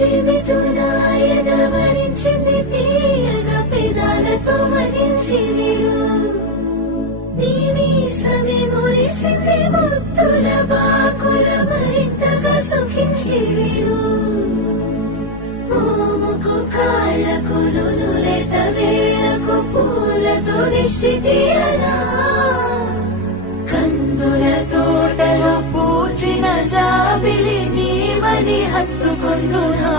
ఉన్నదేమిటోనాయదవరించింది తీయగా పెదాలతో మదించినిడు నీమీసమే మురిసింది ముత్తుల బాకుల మరింతగా సుఖించివిడు మోముకు కాళ్లకు నునులేత వేళ్లకు పూలతో దిష్టి తీయనా కందుల తోటలో పూచిన జాబిలి నీవని హత్తుకొందునా